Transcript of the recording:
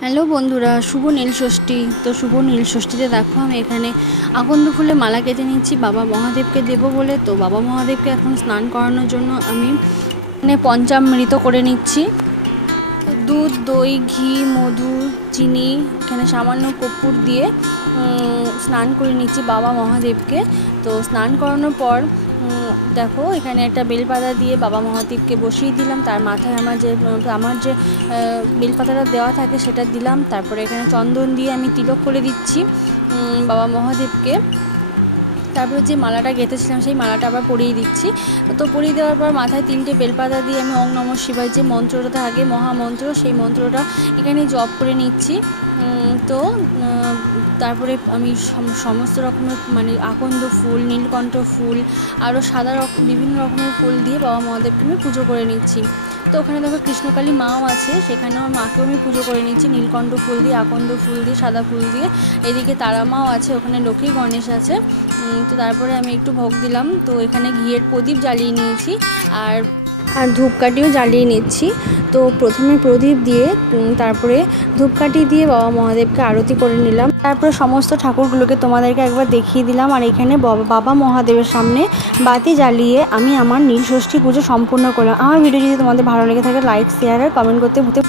Hello বন্ধুরা, শুভ নীল ষষ্ঠী। তো শুভ নীল ষষ্ঠীতে দেখো আমি এখানে আকন্দ ফুলে মালা কেটে নিচ্ছি বাবা মহাদেবকে দেবো বলে। তো বাবা মহাদেবকে এখন স্নান করানোর জন্য আমি এখানে পঞ্চামৃত করে নিচ্ছি। দুধ, দই, ঘি, মধু, চিনি, এখানে সামান্য কর্পূর দিয়ে স্নান করে নিচ্ছি বাবা মহাদেবকে। তো স্নান করানোর পর দেখো এখানে একটা বেলপাতা দিয়ে বাবা মহাদেবকে বসিয়ে দিলাম। তার মাথায় আমার যে বেলপাতাটা দেওয়া থাকে সেটা দিলাম। তারপরে এখানে চন্দন দিয়ে আমি তিলক করে দিচ্ছি বাবা মহাদেবকে। তারপরে যে মালাটা গেঁথেছিলাম সেই মালাটা আবার পরিয়ে দিচ্ছি। তো পরিয়ে দেওয়ার পর মাথায় 3টে বেলপাতা দিয়ে আমি ওং নমঃ শিবায় যে মন্ত্রটা থাকে মহামন্ত্র, সেই মন্ত্রটা এখানে জপ করে নিচ্ছি। তো তারপরে আমি সমস্ত রকমের মানে আকন্দ ফুল, নীলকণ্ঠ ফুল, আরও সাদা বিভিন্ন রকমের ফুল দিয়ে বাবা মহাদেবকে আমি পুজো করে নিচ্ছি। তো ওখানে দেখো কৃষ্ণকালী মাও আছে, সেখানেও মাকেও আমি পুজো করে নিচ্ছি নীলকণ্ঠ ফুল দিয়ে, আকন্দ ফুল দিয়ে, সাদা ফুল দিয়ে। এদিকে তারা মাও আছে, ওখানে লক্ষ্মী গণেশ আছে। তো তারপরে আমি একটু ভোগ দিলাম। তো এখানে ঘিয়ের প্রদীপ জ্বালিয়ে নিয়েছি আর ধূপকাঠিও জ্বালিয়ে নিচ্ছি। তো প্রথমে প্রদীপ দিয়ে তারপরে ধূপকাঠি দিয়ে বাবা মহাদেবকে আরতি করে নিলাম। তারপরে সমস্ত ঠাকুরগুলোকে তোমাদেরকে একবার দেখিয়ে দিলাম। আর এখানে বাবা মহাদেবের সামনে বাতি জ্বালিয়ে আমি আমার নীল ষষ্ঠী পুজো সম্পূর্ণ করলাম। আমার ভিডিও যদি তোমাদের ভালো লেগে থাকে লাইক, শেয়ার আর কমেন্ট করতে ভুলতে